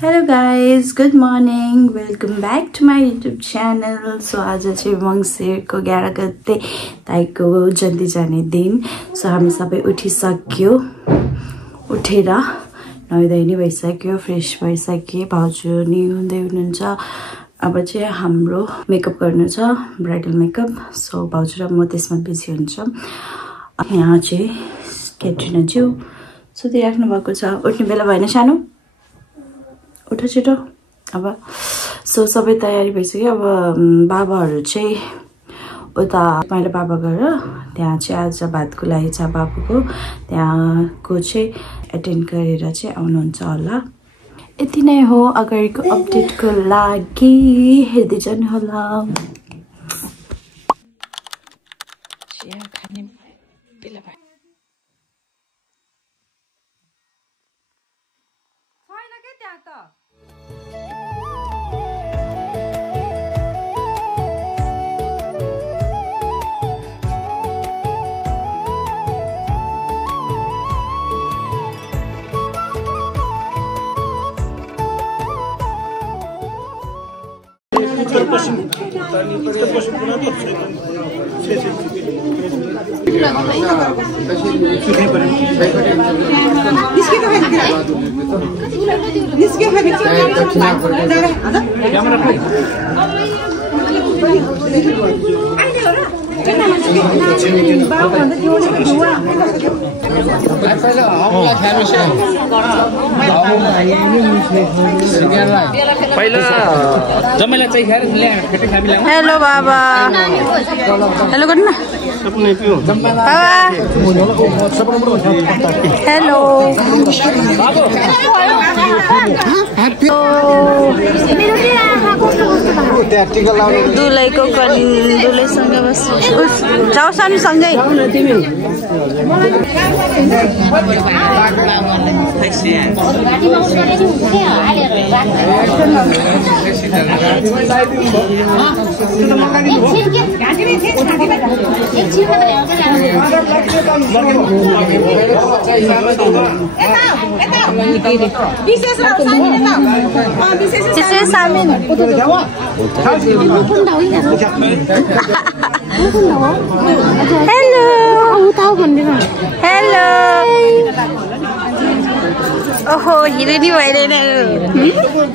Hello guys, good morning. Welcome back to my YouTube channel. So आज चाहिँ मंसिरको 11 गते ताईको जल्दी जाने दिन. So हामी सबै उठिसक्यो. उठेर नुहाइ नै भइसक्यो, फ्रेश भइसके, भाउजू नि हुँदै हुनुहुन्छ. अब चाहिँ हाम्रो मेकअप गर्नु छ, ब्राइडल मेकअप. सो भाउजू र म त्यसमा बिजी हुन्छौं. यहाँ चाहिँ क्याट्रिना ज्यू सुतिराख्नु भएको छ. उठ्ने बेला भएन सानो? उठ छिटो. अब सो सबै तयारी भइसक्यो. अब बाबाहरु चाहिँ उता मैले बाबा गएर त्यहाँ चाहिँ आज भातको लागि छ बाबुको, त्यहाँको चाहिँ एटेन्ड गरेर चाहिँ आउनुहुन्छ होला. यति नै हो अगाडिको अपडेटको लागि. हेर्दै जानु होला. चिया खाने बेला भयो. छैन के त्यहाँ त. हेलो बाबा. हेलो गर्नु न. बाबा हेलो. दुलैको दुलैसँग बस्छु. जाऊ सानो सँगै. हेलो. हेलो. ओहो हिरोनी भइरहेन.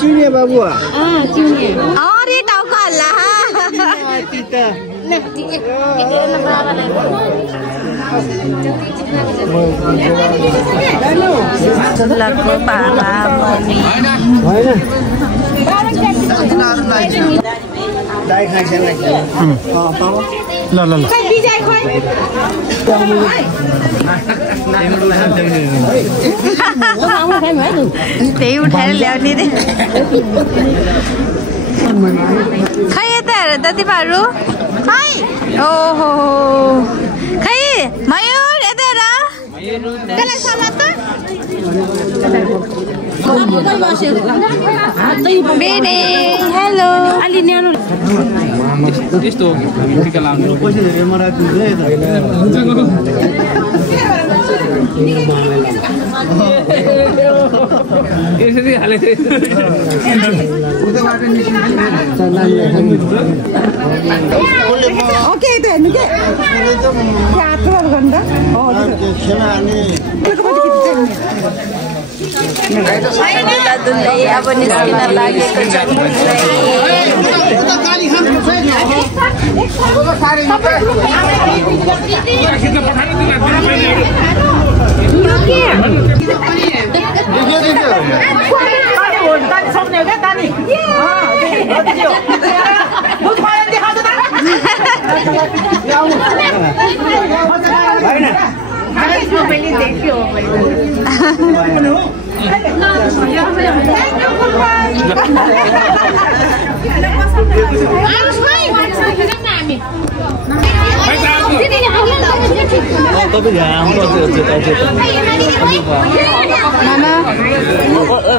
चिउने बाबु. चिउने. अरे टाउको हल्ला. लगभग बाबा मम्मी ल ल ल त्यही उठाएर ल्याउने रे. खै यता हेर त तिमीहरू. खै ओहो खै मयूर यता हेर. बेने हेलो. अलि न्यानो त्यस्तो टिका लाउनु. यसरी हाले ओके त हेर्नु के यात्रा गर्दा अब निस्किन लागेको छ.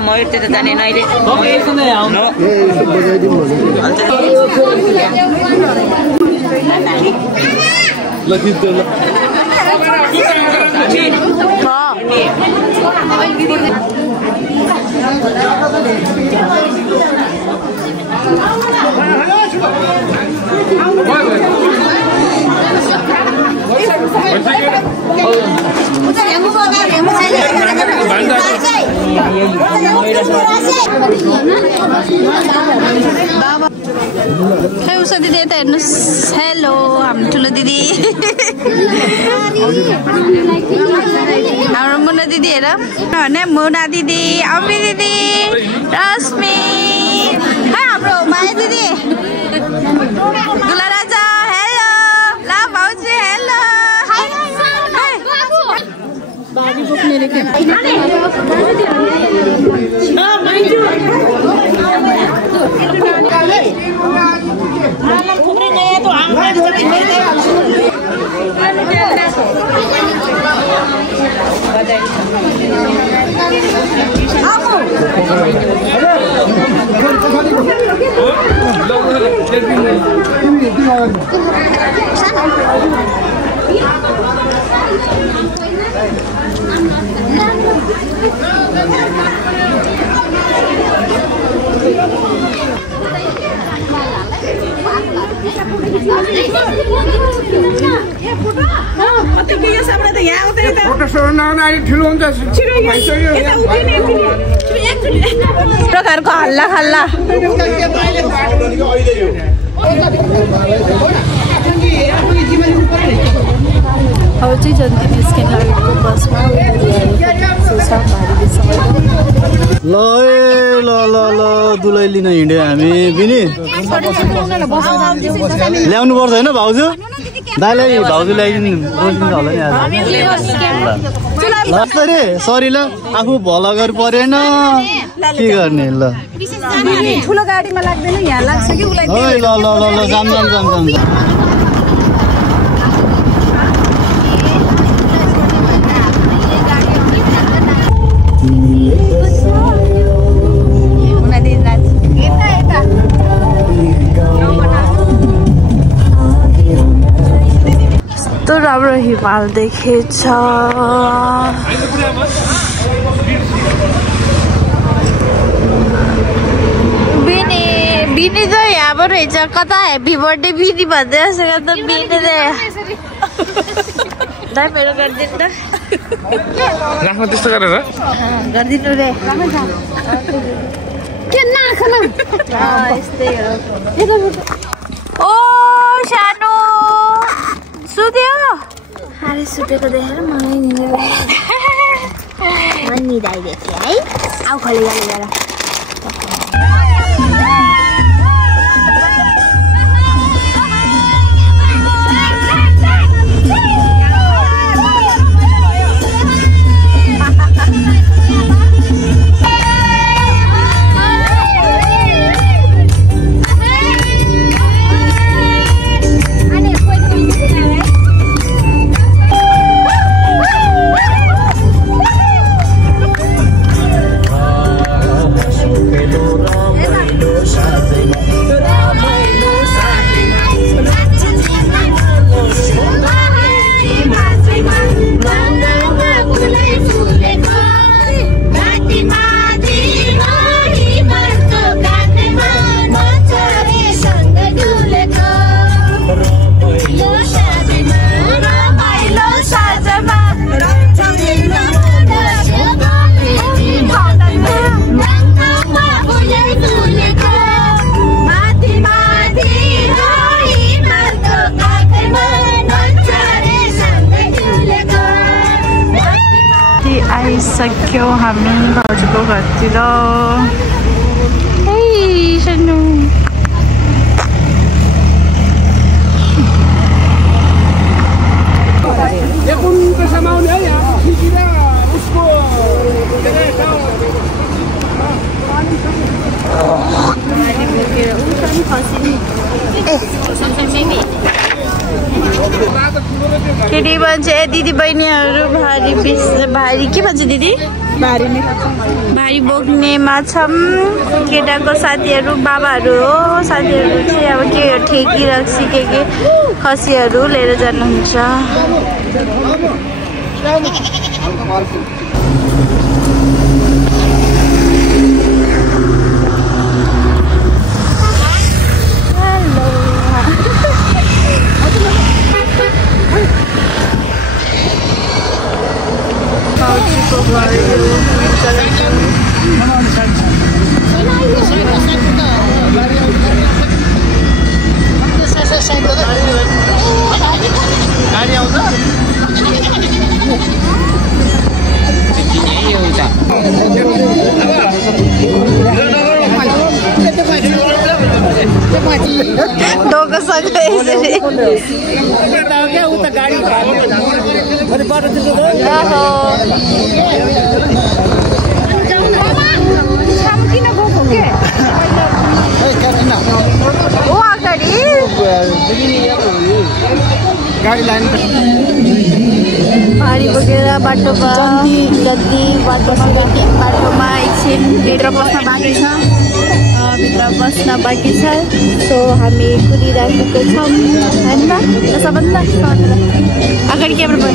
मयूर त्यता जाने अहिले खै उषा दिदी यता हेर्नुहोस् हेलो हाम्रो ठुलो दिदी हाम्रो मुना दिदी हेर भने मुना दिदी अम्बी दिदी रश्मि हाम्रो माया दिदी दुला राजा हेलो ला भाउजू हेलो बारी बोक्ने लेके प्रकारको हल्ला खल्ला अब चाहिँ जति निस्किन लागेको बसमा ल ल ल ल दुलै लिन हिँड्यो हामी बिनी ल्याउनु पर्छ होइन भाउजू दाइलाई भाउजू ल्याइदिनु होला नि रे सरी ल आफू भलगर परेन के गर्ने ल ठुलो गाडीमा लाग्दैन यहाँ लाग्छ कि उलाई ल ल ल ल जाम जाम जाम जाम तो राम्रो हिमाल देखेछ बिनी त यहाँबाट रहेछ कता ह्याप्पी बर्थडे बिनी भन्दै आएको त बिनीले दाइ मेरो गरिदिनु त राख्न त्यस्तो गरेर गरिदिनु रे के नाख्न यस्तै हो ओ सानो सुत्यो अरे सुतेको देखेर मलाई निद्रा लाग्यो निदाइदिएको थिएँ है आउ खली गाली गर आइसक्यो हामी भाउजूको घरतिर सानो केटी भन्छ दिदी बहिनीहरू भारी के भन्छ दिदी भारी बोक्नेमा छौँ केटाको साथीहरू बाबाहरू हो साथीहरू चाहिँ अब के ठेकी रक्सी के खसीहरू लिएर जानुहुन्छ पारी बोकेर बाटोमा जति बाटोमा एकछिन भित्र बस्न बाँकी छ सो हामी कुदिराखेको छौँ होइन सबभन्दा अगाडि क्यामेरा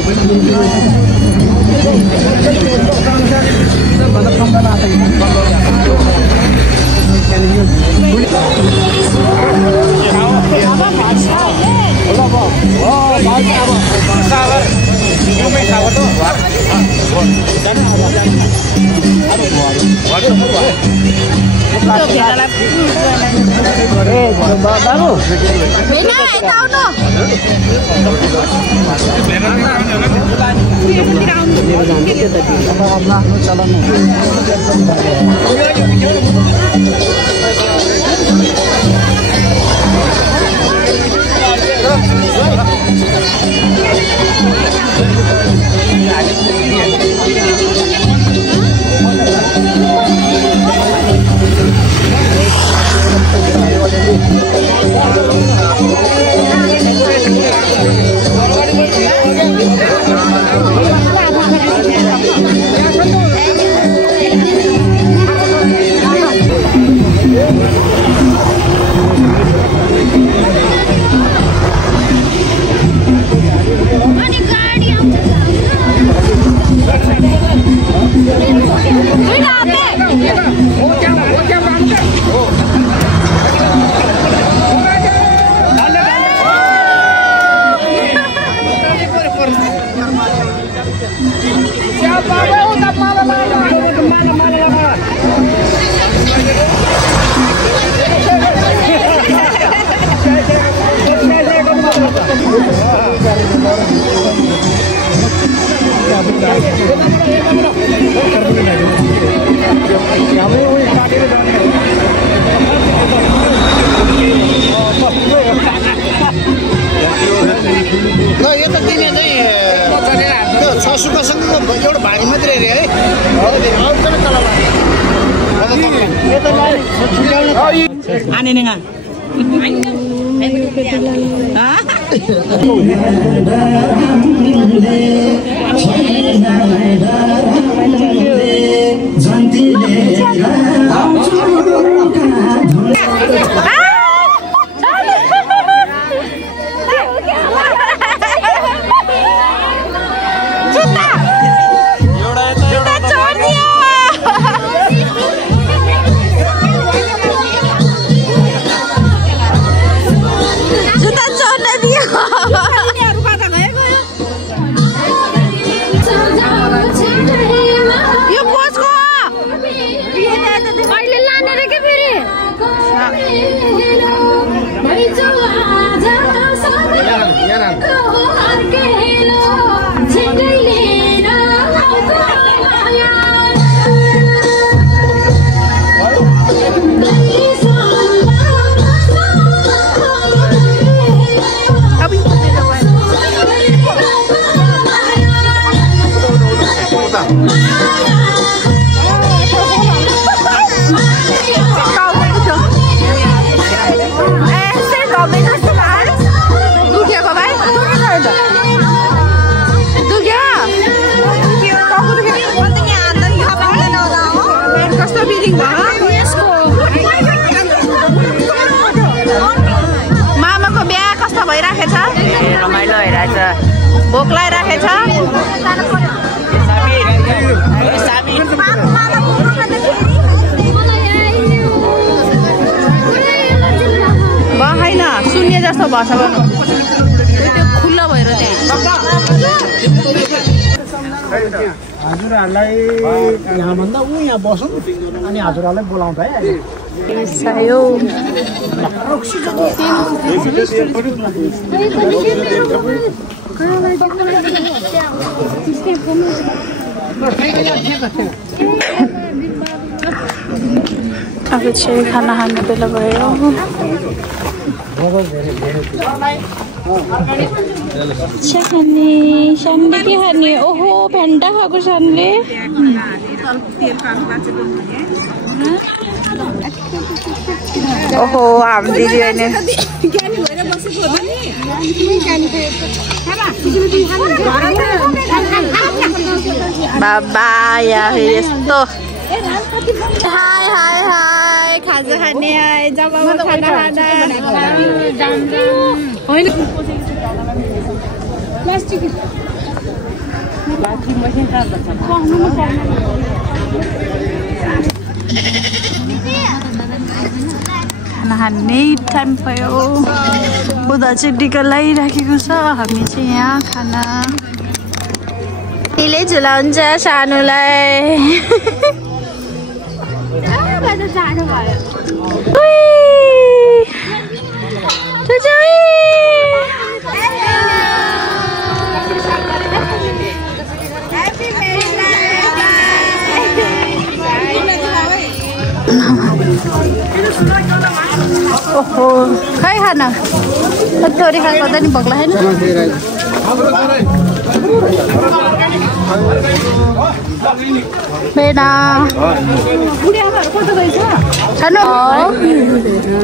Ani nenga. मामाको बिहा कस्तो भइराखेछ? रमाइलो भइरहेछ। भोक लागिराखेछ? होइन शून्य जस्तो भएछ भन्नु त्यो खुल्ला भएर त्यहाँ हजुरहरूलाई यहाँभन्दा ऊ यहाँ बसौँ अनि हजुरहरूलाई बोलाउँछ है अब चाहिँ खाना खाने बेला भयो। शानले के खाने ओहो भेन्टा खाएको शानले ओहो हाम्रो दिदी होइन बाबा यहाँ यस्तो हाय हाय हाय खाजा खाने हाय जग्गामा खाना खाना खाना खाने टाइम भयो उता चाहिँ टिका लगाइराखेको छ हामी चाहिँ यहाँ खाना तिले झुलाउँछ सानोलाई ओहो खै खाना थोरै खाएको त नि भोक लागेन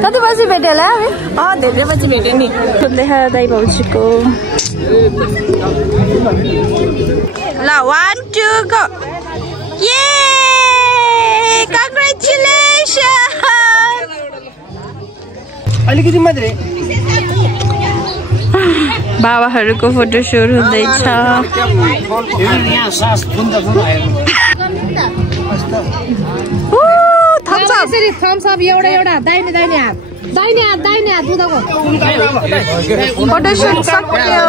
कति बजी भेट्यो होला धेरै बजी भेट्यो नि देखा दाइ भाउजूको ल 1 2 गो ये कङ्ग्रेचुलेसन अलिकति मात्रै बाबाहरूको फोटो सुट हुँदैछ थम्स अप एउटा एउटा दाहिने दाहिने हात दुधको फोटो सुट सक्यो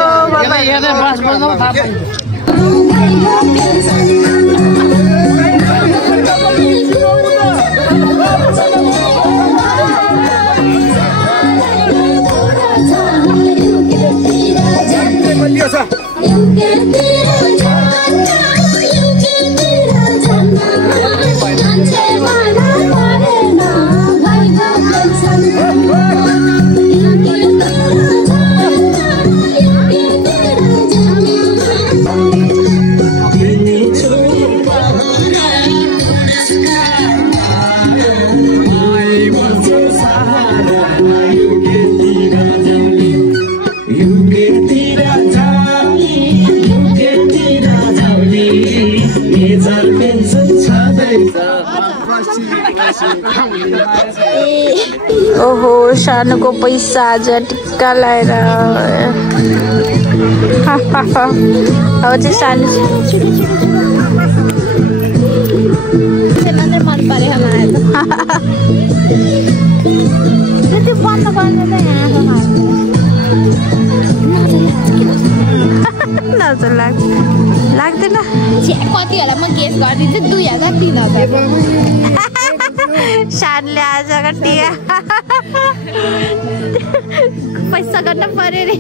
ओहो सानोको पैसा आज टिक्का लगाएर अब चाहिँ सानो मन पऱ्यो लाग्दैन कति होला म गेस गरिदिन्छु 2000 3000 सानले आज टिका पैसा गर्न पर्यो रे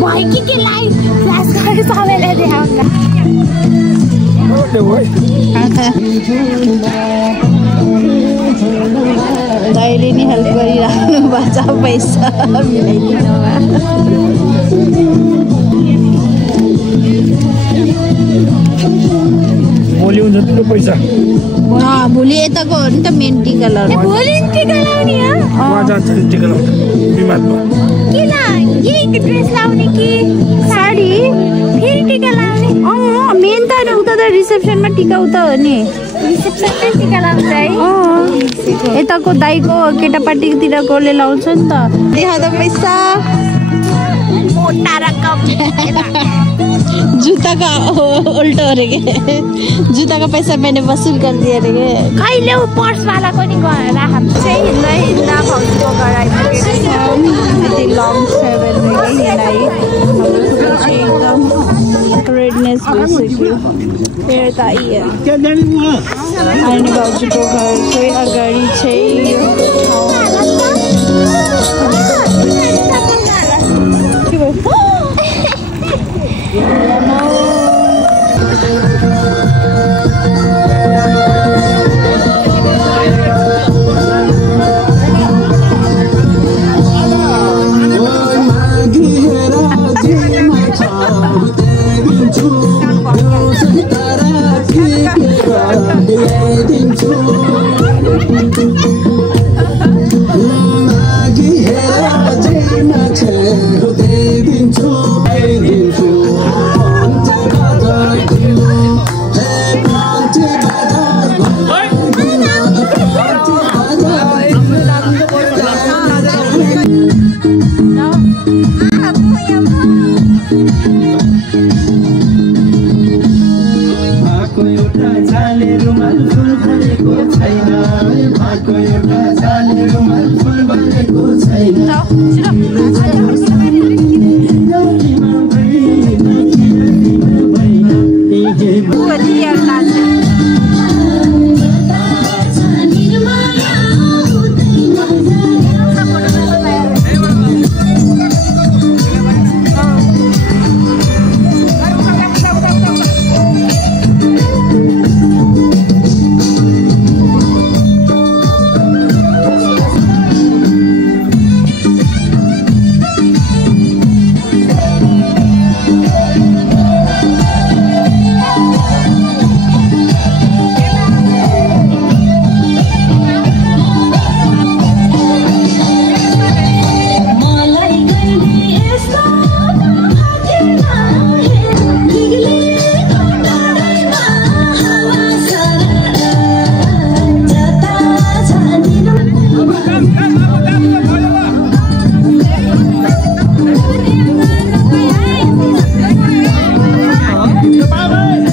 भाइ के लाइभ फ्ल्यास गरे सबैले देखाउँछ दाइले नि हेल्प गरिराख्नु भएको छ पैसा मिलाइदिनु भोलि हुन्छ त्यो पैसा भोलि यताको हो नि त मेन टिका लगाउने भोलि टिका लगाउने के ड्रेस लाउने कि साडी फेरि टिका लाउने मेन त उता त रिसेप्सनमा टिका उता हो नि रिसेप्सनमा टिका लाउँछ है यताको दाइको केटापाटीतिरकोले लाउँछ नि त देखा त पैसा मोटा रकम जुत्ताका उल्टो अरे के जुत्ताको पैसा मैंने वसुल कर दिया अरे के कहिले पर्स वाला पनि राखम चाहिँ हिँड्दा हिँड्दा भाउजूको घर आइपुगेको छ लङ ट्राभल हिँडाइ हाम्रो चाहिँ एकदम रेडनेस भइसक्यो मेरो त अनि भाउजूको घरकै अगाडि चाहिँ Bye bye.